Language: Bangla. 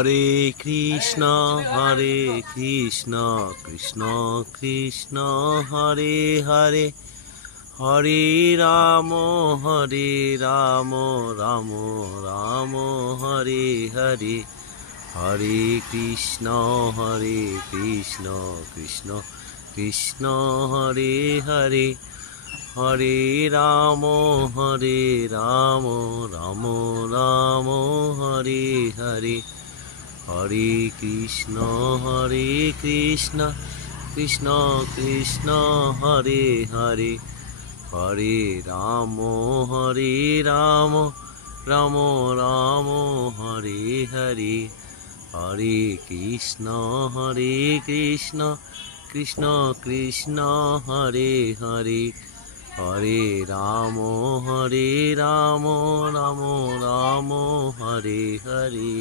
হরে কৃষ্ণ কৃষ্ণ কৃষ্ণ হরে হরে, হরে রাম রাম রাম হরে হরে, হরে কৃষ্ণ কৃষ্ণ কৃষ্ণ হরে হরে, হরে রাম রাম রাম হরে হরে, হরে কৃষ্ণ কৃষ্ণ কৃষ্ণ হরে হরে, হরে রাম রাম রাম হরে হরে, হরে কৃষ্ণ কৃষ্ণ কৃষ্ণ হরে হরে, হরে রাম রাম রাম হরে হরে।